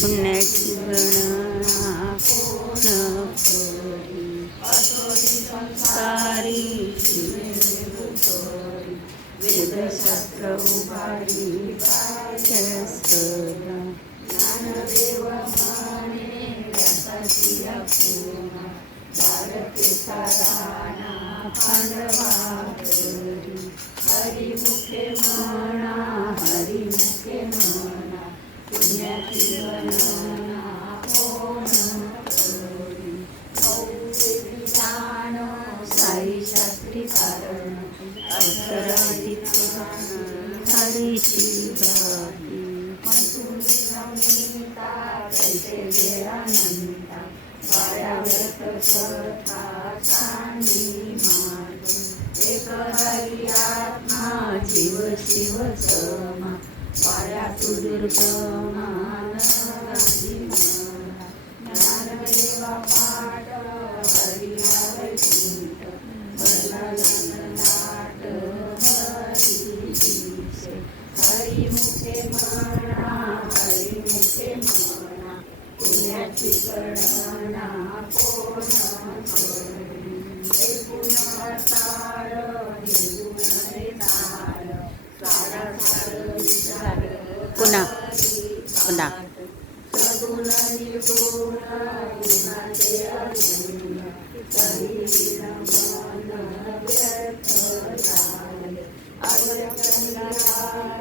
पुण्याची गणना कोण करी, संसारी वेदशास्त्र उभारी सदा. ज्ञानदेव म्हणे व्यासाची अपूर्णा, भारते साराना पांडवा करी. हरिमुखे म्हणा, हरिमुखे म्हणा, पुण्याची गणना कोण करी. विधान साई शास्त्री कारण, अक्षराधिक हरीशी भावी. मथुरी नमिता कैसे वेळानंता, वाया व्यर्थ कथा चांदी मार्ग. एक हरी आत्मा जीव शिव समा, वाया तू दुर्गमा नगाजी मला. ज्ञानदेवा पाठ हरी वैकुंठ, लाट हरी दिसे. हरिमुखे म्हणा, हरिमुखे म्हणा, पुण्याची गणना कोण करी. एकूण तार निगुण रे तार, सारा सार विचार पुन्हा सगुण निर्गुण गुणाचे अगुण, तरी मन व्यर्थ झाले. अव्यक्त निराकार